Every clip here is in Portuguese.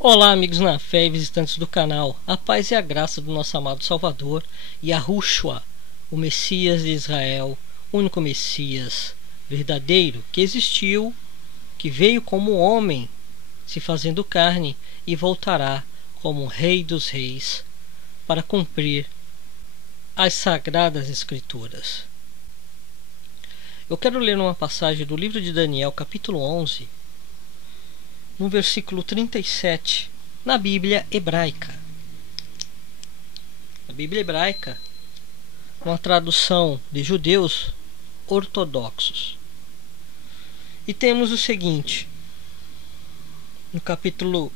Olá, amigos na fé e visitantes do canal. A paz e a graça do nosso amado Salvador Yahushua, o Messias de Israel, único Messias verdadeiro que existiu, que veio como homem, se fazendo carne, e voltará como Rei dos Reis para cumprir as Sagradas Escrituras. Eu quero ler uma passagem do livro de Daniel, capítulo 11, no versículo 37, na Bíblia hebraica. A Bíblia hebraica, uma tradução de judeus ortodoxos. E temos o seguinte, no capítulo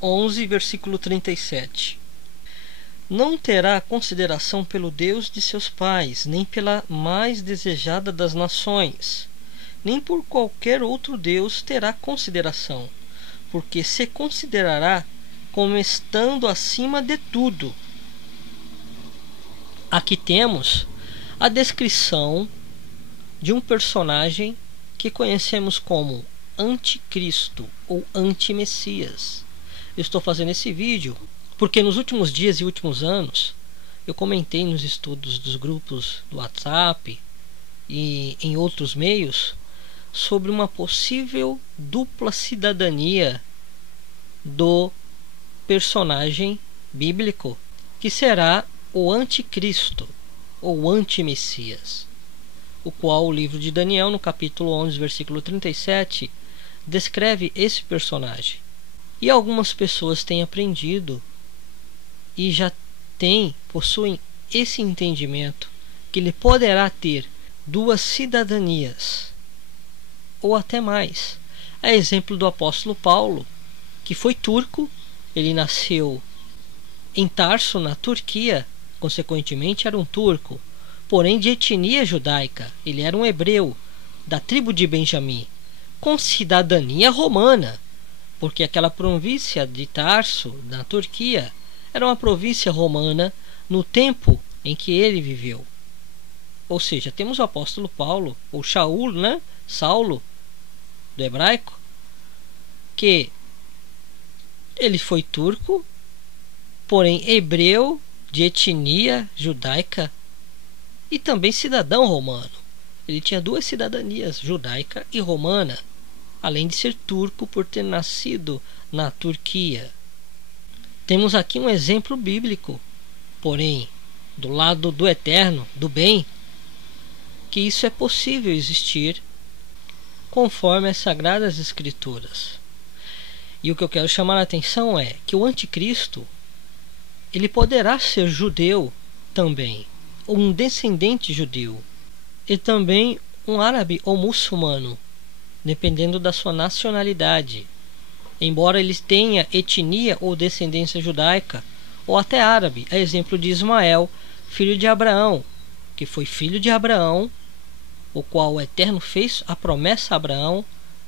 11, versículo 37. Não terá consideração pelo Deus de seus pais, nem pela mais desejada das nações, nem por qualquer outro Deus terá consideração, porque se considerará como estando acima de tudo. Aqui temos a descrição de um personagem que conhecemos como Anticristo ou Antimessias. Eu estou fazendo esse vídeo porque nos últimos dias e últimos anos eu comentei nos estudos dos grupos do WhatsApp e em outros meios sobre uma possível dupla cidadania do personagem bíblico, que será o Anticristo ou Antimessias, o qual o livro de Daniel, no capítulo 11, versículo 37, descreve esse personagem. E algumas pessoas têm aprendido e já possuem esse entendimento que ele poderá ter duas cidadanias ou até mais. É exemplo do apóstolo Paulo, que foi turco. Ele nasceu em Tarso, na Turquia, consequentemente era um turco, porém de etnia judaica. Ele era um hebreu da tribo de Benjamim, com cidadania romana, porque aquela província de Tarso, na Turquia, era uma província romana no tempo em que ele viveu. Ou seja, temos o apóstolo Paulo, ou Shaul, Saulo, do hebraico, que ele foi turco, porém hebreu de etnia judaica e também cidadão romano. Ele tinha duas cidadanias, judaica e romana, além de ser turco por ter nascido na Turquia. Temos aqui um exemplo bíblico, porém, do lado do eterno, do bem, que isso é possível existir conforme as Sagradas Escrituras. E o que eu quero chamar a atenção é que o Anticristo, ele poderá ser judeu também, ou um descendente judeu, e também um árabe ou muçulmano, dependendo da sua nacionalidade, embora ele tenha etnia ou descendência judaica, ou até árabe, a exemplo de Ismael, filho de Abraão, que foi filho de Abraão, o qual o Eterno fez a promessa a Abraão,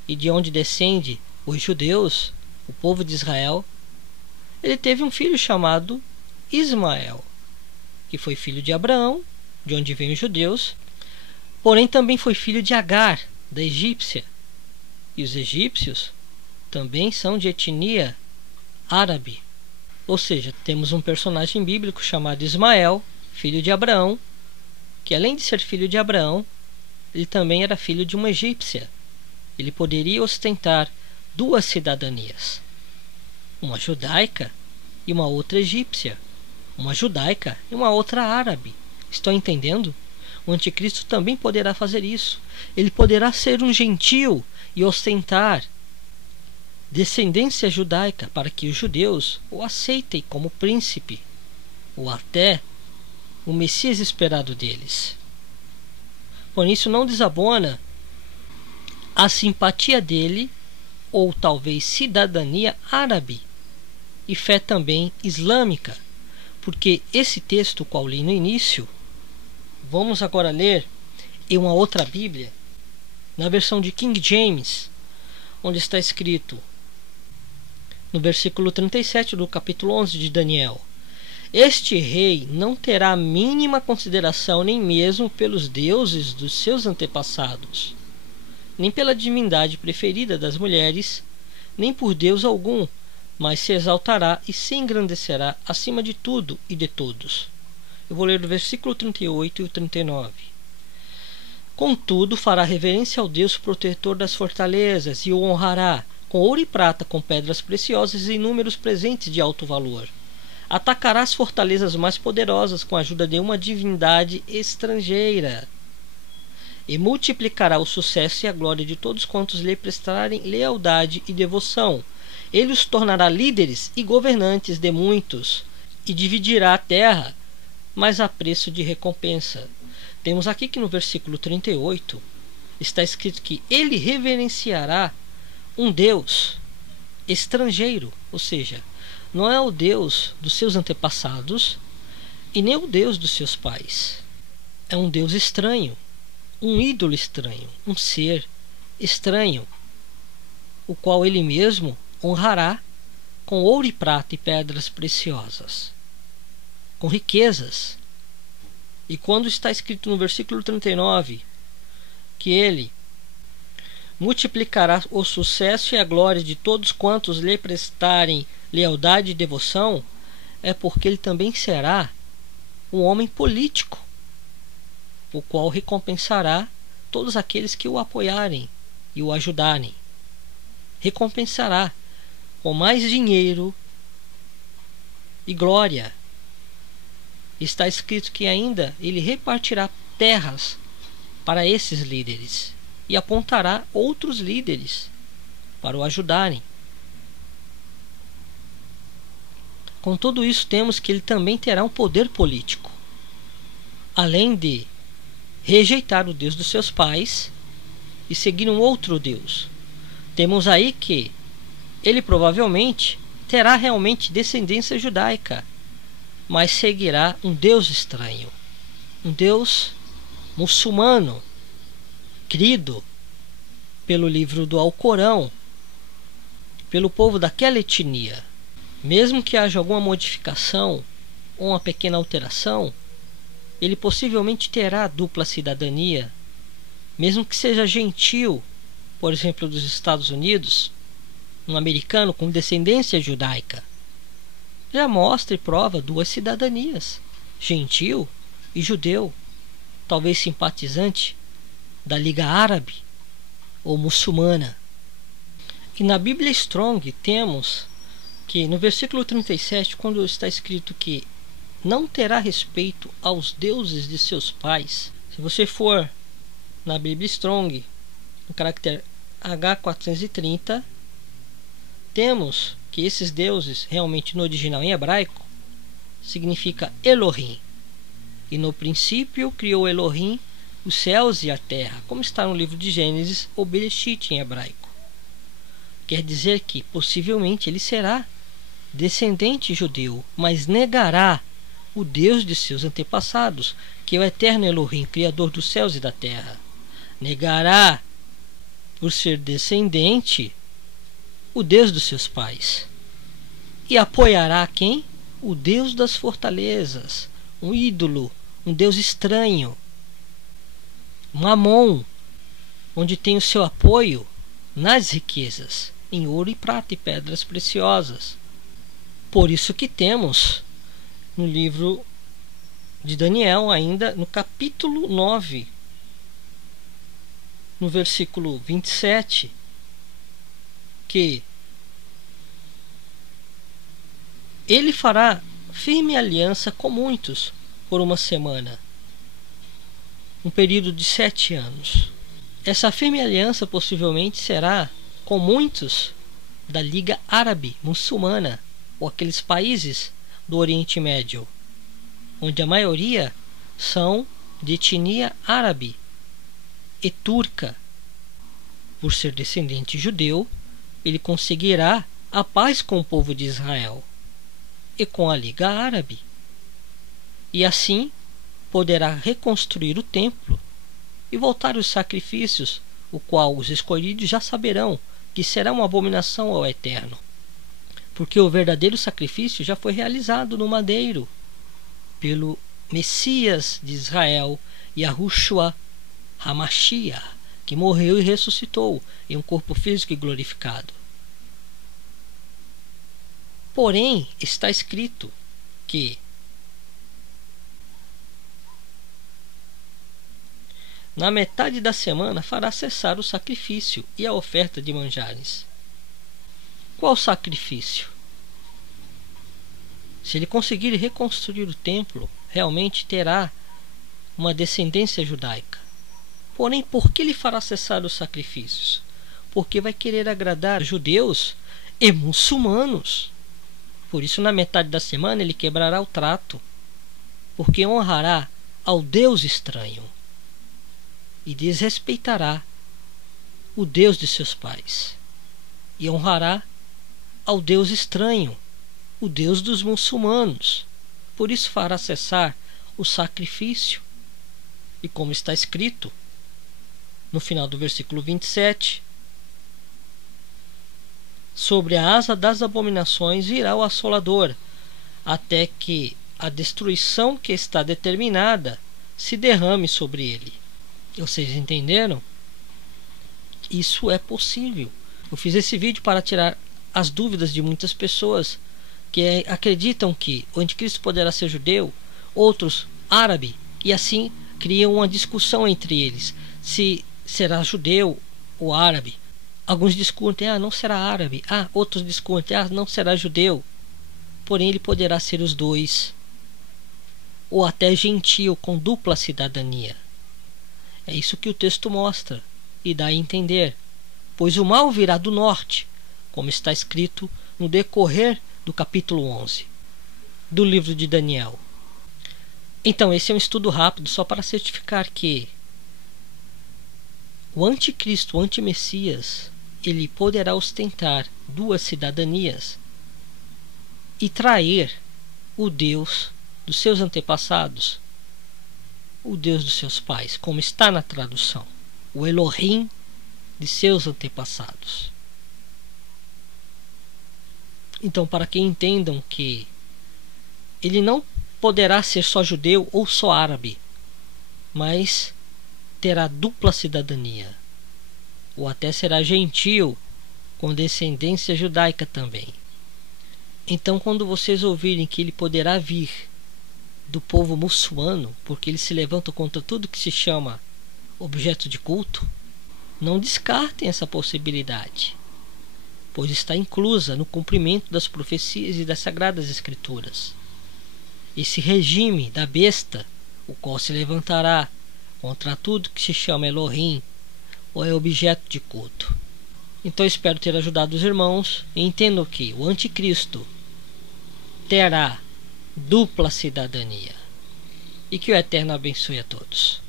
e de onde descende os judeus, o povo de Israel. Ele teve um filho chamado Ismael, que foi filho de Abraão, de onde vêm os judeus, porém também foi filho de Agar, da egípcia, e os egípcios também são de etnia árabe. Ou seja, temos um personagem bíblico chamado Ismael, filho de Abraão, que além de ser filho de Abraão, ele também era filho de uma egípcia. Ele poderia ostentar duas cidadanias, uma judaica e uma outra egípcia, uma judaica e uma outra árabe. Estão entendendo? O Anticristo também poderá fazer isso. Ele poderá ser um gentio e ostentar descendência judaica para que os judeus o aceitem como príncipe, ou até o Messias esperado deles. Por isso não desabona a simpatia dele, ou talvez cidadania árabe e fé também islâmica, porque esse texto qual li no início, vamos agora ler em uma outra Bíblia, na versão de King James, onde está escrito no versículo 37 do capítulo 11 de Daniel: este rei não terá a mínima consideração nem mesmo pelos deuses dos seus antepassados, nem pela divindade preferida das mulheres, nem por Deus algum, mas se exaltará e se engrandecerá acima de tudo e de todos. Eu vou ler o versículo 38 e o 39. Contudo, fará reverência ao Deus protetor das fortalezas e o honrará com ouro e prata, com pedras preciosas e inúmeros presentes de alto valor. Atacará as fortalezas mais poderosas com a ajuda de uma divindade estrangeira e multiplicará o sucesso e a glória de todos quantos lhe prestarem lealdade e devoção. Ele os tornará líderes e governantes de muitos e dividirá a terra, mas a preço de recompensa. Temos aqui que no versículo 38 está escrito que ele reverenciará um Deus estrangeiro, ou seja, não é o Deus dos seus antepassados e nem o Deus dos seus pais. É um Deus estranho, um ídolo estranho, um ser estranho, o qual ele mesmo honrará com ouro e prata e pedras preciosas, com riquezas. E quando está escrito no versículo 39 que ele multiplicará o sucesso e a glória de todos quantos lhe prestarem lealdade e devoção, é porque ele também será um homem político, o qual recompensará todos aqueles que o apoiarem e o ajudarem. Recompensará com mais dinheiro e glória. Está escrito que ainda ele repartirá terras para esses líderes e apontará outros líderes para o ajudarem. Com tudo isso, temos que ele também terá um poder político, além de rejeitar o Deus dos seus pais e seguir um outro Deus. Temos aí que ele provavelmente terá realmente descendência judaica, mas seguirá um Deus estranho, um Deus muçulmano, crido pelo livro do Alcorão, pelo povo daquela etnia. Mesmo que haja alguma modificação ou uma pequena alteração, ele possivelmente terá dupla cidadania, mesmo que seja gentil, por exemplo, dos Estados Unidos, um americano com descendência judaica. Já mostra e prova duas cidadanias, gentil e judeu, talvez simpatizante da Liga Árabe ou muçulmana. E na Bíblia Strong temos que no versículo 37, quando está escrito que não terá respeito aos deuses de seus pais, se você for na Bíblia Strong, no caractere H430, temos que esses deuses, realmente no original em hebraico, significa Elohim. E no princípio criou Elohim os céus e a terra, como está no livro de Gênesis, ou Bereshit em hebraico. Quer dizer que possivelmente ele será descendente judeu, mas negará o Deus de seus antepassados, que é o eterno Elohim, criador dos céus e da terra. Negará, por ser descendente, o Deus dos seus pais. E apoiará quem? O Deus das fortalezas, um ídolo, um Deus estranho, Mamon, onde tem o seu apoio nas riquezas, em ouro e prata e pedras preciosas. Por isso que temos no livro de Daniel, ainda no capítulo 9, no versículo 27, que ele fará firme aliança com muitos por uma semana, um período de 7 anos. Essa firme aliança possivelmente será com muitos da Liga Árabe muçulmana, ou aqueles países do Oriente Médio, onde a maioria são de etnia árabe e turca. Por ser descendente judeu, ele conseguirá a paz com o povo de Israel e com a Liga Árabe, e assim poderá reconstruir o templo e voltar os sacrifícios, o qual os escolhidos já saberão que será uma abominação ao Eterno, porque o verdadeiro sacrifício já foi realizado no madeiro pelo Messias de Israel, Yahushua HaMashiach, que morreu e ressuscitou em um corpo físico e glorificado. Porém, está escrito que na metade da semana fará cessar o sacrifício e a oferta de manjares. Qual sacrifício? Se ele conseguir reconstruir o templo, realmente terá uma descendência judaica. Porém, por que ele fará cessar os sacrifícios? Porque vai querer agradar judeus e muçulmanos. Por isso, na metade da semana, ele quebrará o trato, porque honrará ao Deus estranho e desrespeitará o Deus de seus pais, e honrará ao Deus estranho, o Deus dos muçulmanos. Por isso fará cessar o sacrifício. E como está escrito no final do versículo 27, sobre a asa das abominações virá o assolador, até que a destruição que está determinada se derrame sobre ele. Vocês entenderam? Isso é possível. Eu fiz esse vídeo para tirar as dúvidas de muitas pessoas que acreditam que o anticristo poderá ser judeu, outros árabe, e assim criam uma discussão entre eles, se será judeu ou árabe. Alguns discutem, não será árabe. Outros discutem, não será judeu. Porém, ele poderá ser os dois, ou até gentio com dupla cidadania. É isso que o texto mostra e dá a entender. Pois o mal virá do norte, como está escrito no decorrer do capítulo 11 do livro de Daniel. Então, esse é um estudo rápido só para certificar que o anticristo, o antimessias, ele poderá ostentar duas cidadanias e trair o Deus dos seus antepassados, o Deus dos seus pais, como está na tradução, o Elohim de seus antepassados. Então, para que entendam que ele não poderá ser só judeu ou só árabe, mas terá dupla cidadania, ou até será gentio com descendência judaica também. Então, quando vocês ouvirem que ele poderá vir do povo muçulmano, porque ele se levanta contra tudo que se chama objeto de culto, não descartem essa possibilidade, pois está inclusa no cumprimento das profecias e das sagradas escrituras. Esse regime da besta, o qual se levantará contra tudo que se chama Elohim ou é objeto de culto. Então espero ter ajudado os irmãos e entendam que o anticristo terá dupla cidadania. E que o Eterno abençoe a todos.